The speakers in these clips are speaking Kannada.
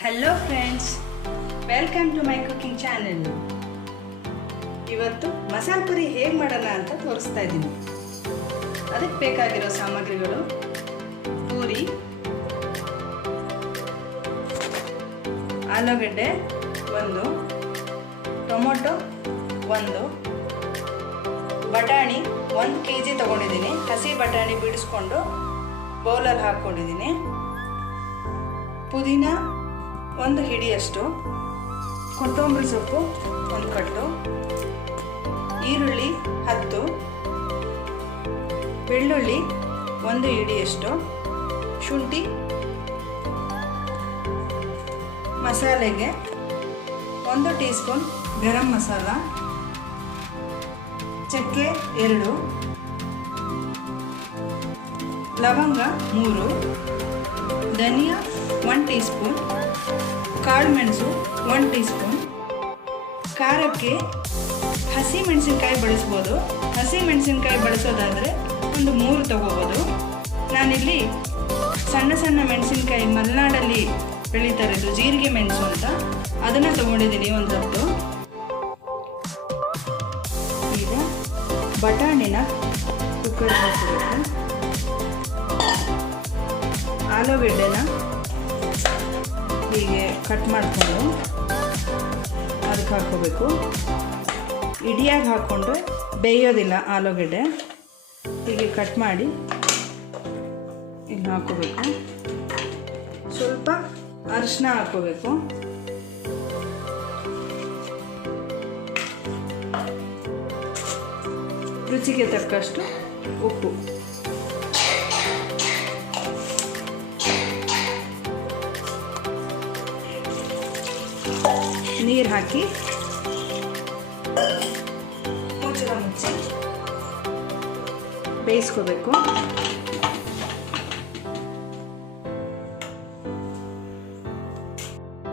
Hello friends welcome to my cooking channel ಇವತ್ತು ಮಸಾಲೆ ಪುರಿ ಹೇಗೆ ಮಾಡೋಣ ಅಂತ ತೋರಿಸ್ತಾ ಇದ್ದೀನಿ. ಅದಕ್ಕೆ ಬೇಕಾಗಿರೋ ಸಾಮಗ್ರಿಗಳು, ಪೂರಿ, ಆಲೂಗಡ್ಡೆ ಒಂದು, ಟೊಮೊಟೊ ಒಂದು, ಬಟಾಣಿ ಒಂದು ಕೆ ಜಿ ತೊಗೊಂಡಿದ್ದೀನಿ. ಹಸಿ ಬಟಾಣಿ ಬಿಡಿಸ್ಕೊಂಡು ಬೌಲಲ್ಲಿ ಹಾಕ್ಕೊಂಡಿದ್ದೀನಿ. ಪುದೀನ ಒಂದು ಹಿಡಿಯಷ್ಟು ಕೊತ್ತಂಬರಿ ಸೊಪ್ಪು, ಒಂದು ಕಟ್ಟು ಈರುಳ್ಳಿ ಹತ್ತು, ಬೆಳ್ಳುಳ್ಳಿ ಒಂದು ಹಿಡಿಯಷ್ಟು, ಶುಂಠಿ ಮಸಾಲೆಗೆ ಒಂದು ಟೀ ಸ್ಪೂನ್ ಗರಂ ಮಸಾಲ, ಚಕ್ಕೆ ಎರಡು, ಲವಂಗ ಮೂರು, ಧನಿಯಾ ಒನ್ ಟೀ ಸ್ಪೂನ್ ಕಾಳು ಮೆಣಸು ಒನ್ ಟೀ ಸ್ಪೂನ್ ಖಾರಕ್ಕೆ ಹಸಿ ಮೆಣಸಿನ್ಕಾಯಿ ಬಳಸ್ಬೋದು. ಹಸಿ ಮೆಣಸಿನ್ಕಾಯಿ ಬಳಸೋದಾದರೆ ಒಂದು ಮೂರು ತಗೋಬೋದು. ನಾನಿಲ್ಲಿ ಸಣ್ಣ ಸಣ್ಣ ಮೆಣಸಿನ್ಕಾಯಿ ಮಲೆನಾಡಲ್ಲಿ ಬೆಳೀತಾರೆ ಇದು ಜೀರಿಗೆ ಮೆಣಸು ಅಂತ. ಅದನ್ನು ತೊಗೊಂಡಿದ್ದೀನಿ ಒಂದು ಈಗ ಬಟಾಣಿನ ಕುಕ್ಕರ್ ಹಾಕಬೇಕು. ಆಲೂಗೆಡ್ಡೆನ ಹೀಗೆ ಕಟ್ ಮಾಡಿಕೊಂಡು ಅದಕ್ಕೆ ಹಾಕೋಬೇಕು ಇಡಿಯಾಗಿ ಹಾಕ್ಕೊಂಡು ಬೇಯೋದಿಲ್ಲ ಆಲೂಗೆಡ್ಡೆ. ಹೀಗೆ ಕಟ್ ಮಾಡಿ ಇಲ್ಲಿ ಹಾಕೋಬೇಕು ಸ್ವಲ್ಪ ಅರಿಶಿನ ಹಾಕೋಬೇಕು ರುಚಿಗೆ ತಕ್ಕಷ್ಟು ಉಪ್ಪು. ನೀರು ಹಾಕಿ. ಮುಚ್ಚಳ ಮುಚ್ಚಿ. ಬೇಯಿಸ್ಕೋಬೇಕು.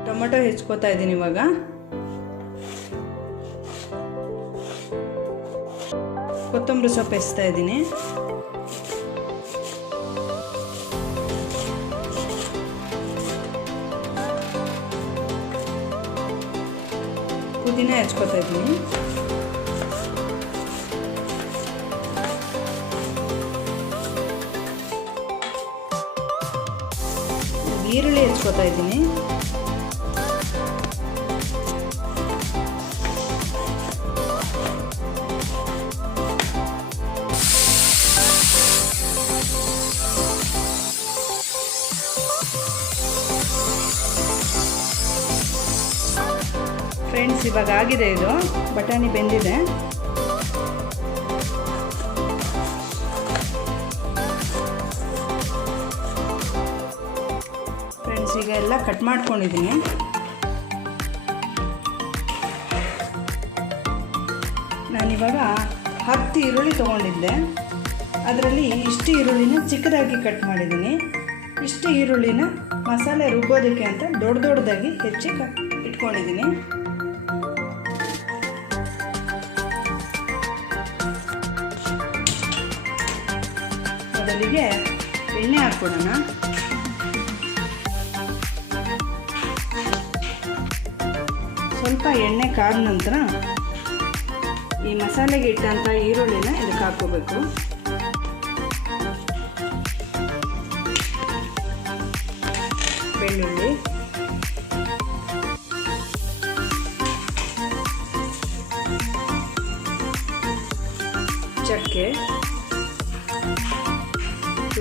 ಟೊಮೆಟೊ ಹೆಚ್ಕೋತಾ ಇದ್ದೀನಿ ಇವಾಗ. ಕೊತ್ತಂಬರಿ ಸೊಪ್ಪು ಹೆಚ್ತಾ ಇದ್ದೀನಿ. ಪುದೀನ ಹೆಚ್ಕೊತಾ ಇದ್ದೀನಿ. ಈರುಳ್ಳಿ ಹೆಚ್ಕೊತಾ ಇದ್ದೀನಿ. ಫ್ರೆಂಡ್ಸ್, ಇವಾಗ ಆಗಿದೆ ಇದು. ಬಟಾಣಿ ಬೆಂದಿದೆ. ಫ್ರೆಂಡ್ಸ್, ಈಗ ಎಲ್ಲ ಕಟ್ ಮಾಡ್ಕೊಂಡಿದ್ದೀನಿ. ನಾನಿವಾಗ ಹತ್ತು ಈರುಳ್ಳಿ ತೊಗೊಂಡಿದ್ದೆ. ಅದರಲ್ಲಿ ಇಷ್ಟು ಈರುಳ್ಳಿನ ಚಿಕ್ಕದಾಗಿ ಕಟ್ ಮಾಡಿದ್ದೀನಿ. ಇಷ್ಟು ಈರುಳ್ಳಿನ ಮಸಾಲೆ ರುಬ್ಬೋದಕ್ಕೆ ಅಂತ ದೊಡ್ಡ ದೊಡ್ಡದಾಗಿ ಹೆಚ್ಚಿ ಇಟ್ಕೊಂಡಿದ್ದೀನಿ. ಮೊದಲಿಗೆ ಎಣ್ಣೆ ಹಾಕ್ಕೊಡೋಣ. ಸ್ವಲ್ಪ ಎಣ್ಣೆ ಕಾದ ನಂತರ ಈ ಮಸಾಲೆಗೆ ಇಟ್ಟಂಥ ಈರುಳ್ಳಿನ ಇದಕ್ಕೆ ಹಾಕ್ಕೋಬೇಕು. ಬೆಳ್ಳುಳ್ಳಿ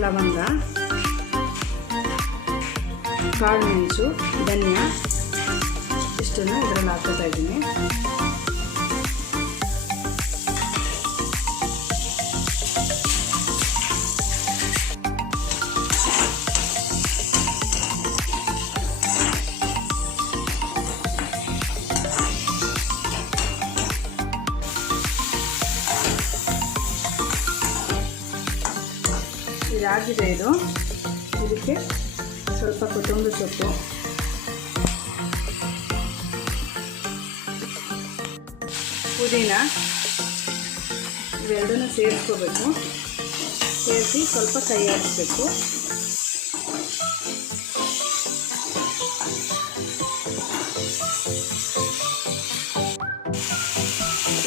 ಲವಂಗ ಕಾಳು ಮೆಣಸು ಧನಿಯಾ ಇಷ್ಟನ್ನು ಇದರಲ್ಲಿ ಹಾಕೋತಾ ಇದ್ದೀನಿ. ರಾಗಿದೆ ಇದು. ಇದಕ್ಕೆ ಸ್ವಲ್ಪ ಕೊತ್ತಂಬರಿ ಸೊಪ್ಪು. ಪುದೀನ. ಇವೆರಡನ್ನೂ ಸೇರಿಸ್ಕೋಬೇಕು. ಸೇರಿಸಿ ಸ್ವಲ್ಪ ಕೈ ಹಾಕಿಸ್ಬೇಕು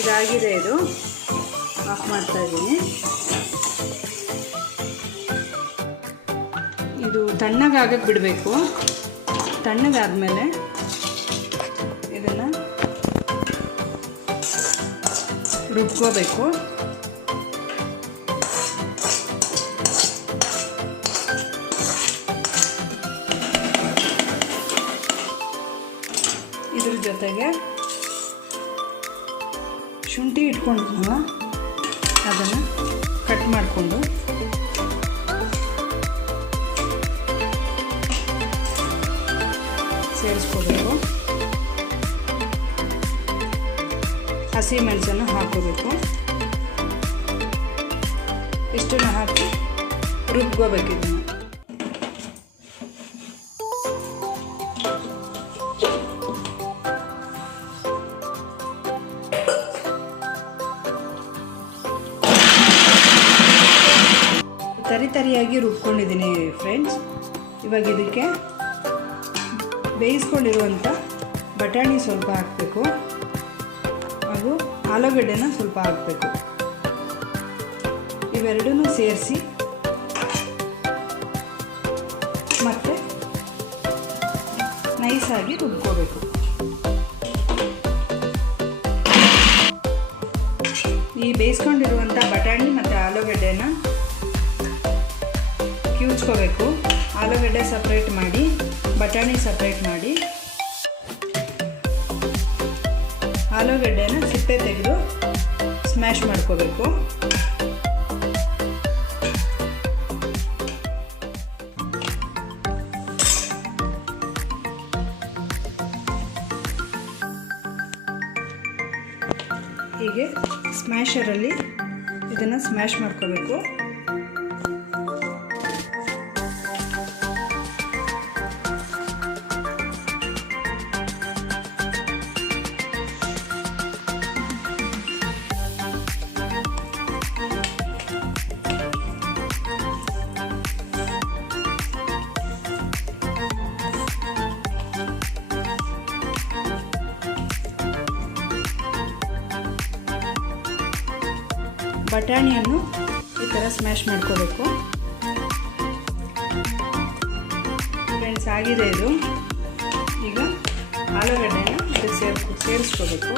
ಇದಾಗಿದೆ ಇದು. ಆಫ್ ಮಾಡ್ತಾ ಇದ್ದೀನಿ. ತಣ್ಣಗಾಗಕ್ಕೆ ಬಿಡಬೇಕು. ತಣ್ಣಗಾದಮೇಲೆ ಇದನ್ನು ರುಬ್ಕೋಬೇಕು. ಇದ್ರ ಜೊತೆಗೆ ಶುಂಠಿ ಇಟ್ಕೊಂಡು ಅದನ್ನು ಕಟ್ ಮಾಡಿಕೊಂಡು ಸೇರಿಸ್ಕೋಬೇಕು. ಹಸಿಮೆಣಸನ್ನು ಹಾಕೋಬೇಕು ಇಷ್ಟನ್ನು ಹಾಕಿ ರುಬ್ಕೋಬೇಕು ಇದನ್ನು. ತರಿ ತರಿಯಾಗಿ ರುಬ್ಕೊಂಡಿದ್ದೀನಿ ಫ್ರೆಂಡ್ಸ್ ಇವಾಗ ಇದಕ್ಕೆ ಬೇಯಿಸ್ಕೊಂಡಿರುವಂಥ ಬಟಾಣಿ ಸ್ವಲ್ಪ ಹಾಕಬೇಕು. ಹಾಗೂ ಆಲೂಗಡ್ಡೆನ ಸ್ವಲ್ಪ ಹಾಕಬೇಕು. ಇವೆರಡನ್ನೂ ಸೇರಿಸಿ ಮತ್ತು ನೈಸಾಗಿ ರುಬ್ಕೋಬೇಕು. ಈ ಬೇಯಿಸ್ಕೊಂಡಿರುವಂಥ ಬಟಾಣಿ ಮತ್ತು ಆಲೂಗಡ್ಡೆನ ಕ್ಯೂಚ್ಕೋಬೇಕು ಆಲೂಗಡ್ಡೆ ಸಪ್ರೇಟ್ ಮಾಡಿ ಬಟಾಣಿ ಸಪ್ರೇಟ್ ಮಾಡಿ. ಆಲೂಗಡ್ಡೆನ ಸಿಪ್ಪೆ ತೆಗೆದು ಸ್ಮ್ಯಾಶ್ ಮಾಡ್ಕೋಬೇಕು. ಹೀಗೆ ಸ್ಮ್ಯಾಶರಲ್ಲಿ ಇದನ್ನು ಸ್ಮ್ಯಾಶ್ ಮಾಡ್ಕೋಬೇಕು. ಬಟಾಣಿಯನ್ನು ಈ ಥರ ಸ್ಮ್ಯಾಶ್ ಮಾಡ್ಕೋಬೇಕು. ಫ್ರೆಂಡ್ಸ್ ಆಗಿದೆ ಇದು. ಈಗ ಆಲೂಗಡ್ಡೆನ ಇದಕ್ಕೆ ಸೇರ್ ಸೇರಿಸ್ಕೋಬೇಕು.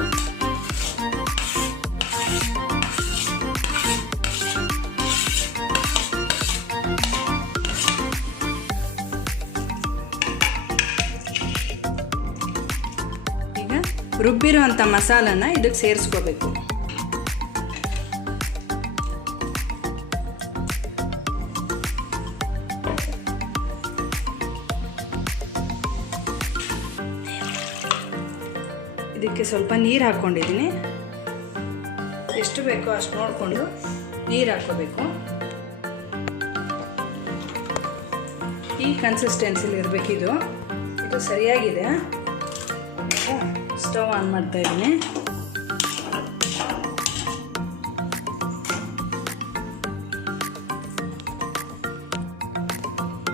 ಈಗ ರುಬ್ಬಿರೋ ಅಂಥ ಮಸಾಲನ ಇದಕ್ಕೆ ಸೇರಿಸ್ಕೋಬೇಕು. ಇದಕ್ಕೆ ಸ್ವಲ್ಪ ನೀರು ಹಾಕ್ಕೊಂಡಿದ್ದೀನಿ ಎಷ್ಟು ಬೇಕೋ ಅಷ್ಟು ನೋಡಿಕೊಂಡು ನೀರು ಹಾಕ್ಕೋಬೇಕು. ಈ ಕನ್ಸಿಸ್ಟೆನ್ಸಿಲಿ ಇರಬೇಕಿದು. ಇದು ಸರಿಯಾಗಿದೆ. ಸ್ಟವ್ ಆನ್ ಮಾಡ್ತಾ ಇದ್ದೀನಿ.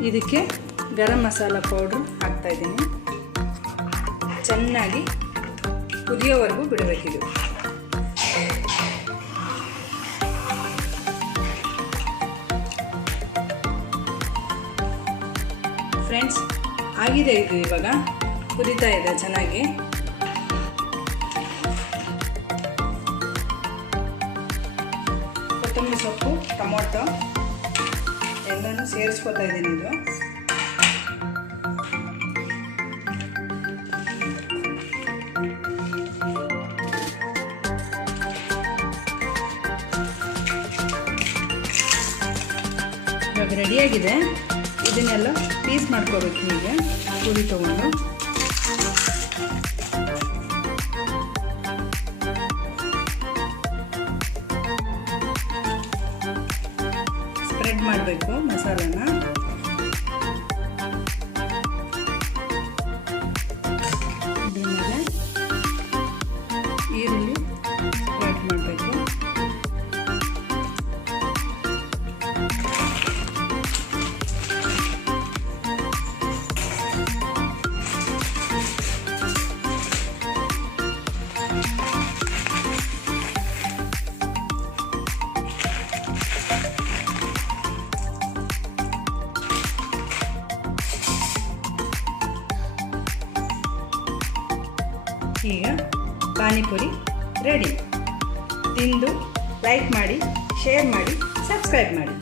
ಇದಕ್ಕೆ ಗರಂ ಮಸಾಲ ಪೌಡ್ರ್ ಹಾಕ್ತಾಯಿದ್ದೀನಿ ಚೆನ್ನಾಗಿ ಕುದಿಯೋವರೆಗೂ ಬಿಡಬೇಕಿದು ಫ್ರೆಂಡ್ಸ್ ಆಗಿದೆ ಇದು ಇವಾಗ. ಕುದಿತಾ ಇದೆ ಚೆನ್ನಾಗಿ. ಕೊತ್ತಂಬರಿ ಸೊಪ್ಪು, ಟೊಮೊಟೊ ಎಲ್ಲನೂ ಸೇರಿಸ್ಕೊತಾ ಇದ್ದೀನಿ ಇದು. ಇವಾಗ ರೆಡಿಯಾಗಿದೆ. ಇದನ್ನೆಲ್ಲ ಪೀಸ್ ಮಾಡ್ಕೋಬೇಕು ನಿಮಗೆ ಪೂರಿ ತೊಗೊಂಡು. ಸ್ಪ್ರೆಡ್ ಮಾಡಬೇಕು ಮಸಾಲನ. ಈಗ ಪಾನಿಪುರಿ ರೆಡಿ ತಿಂದು ಲೈಕ್ ಮಾಡಿ ಶೇರ್ ಮಾಡಿ ಸಬ್ಸ್ಕ್ರೈಬ್ ಮಾಡಿ.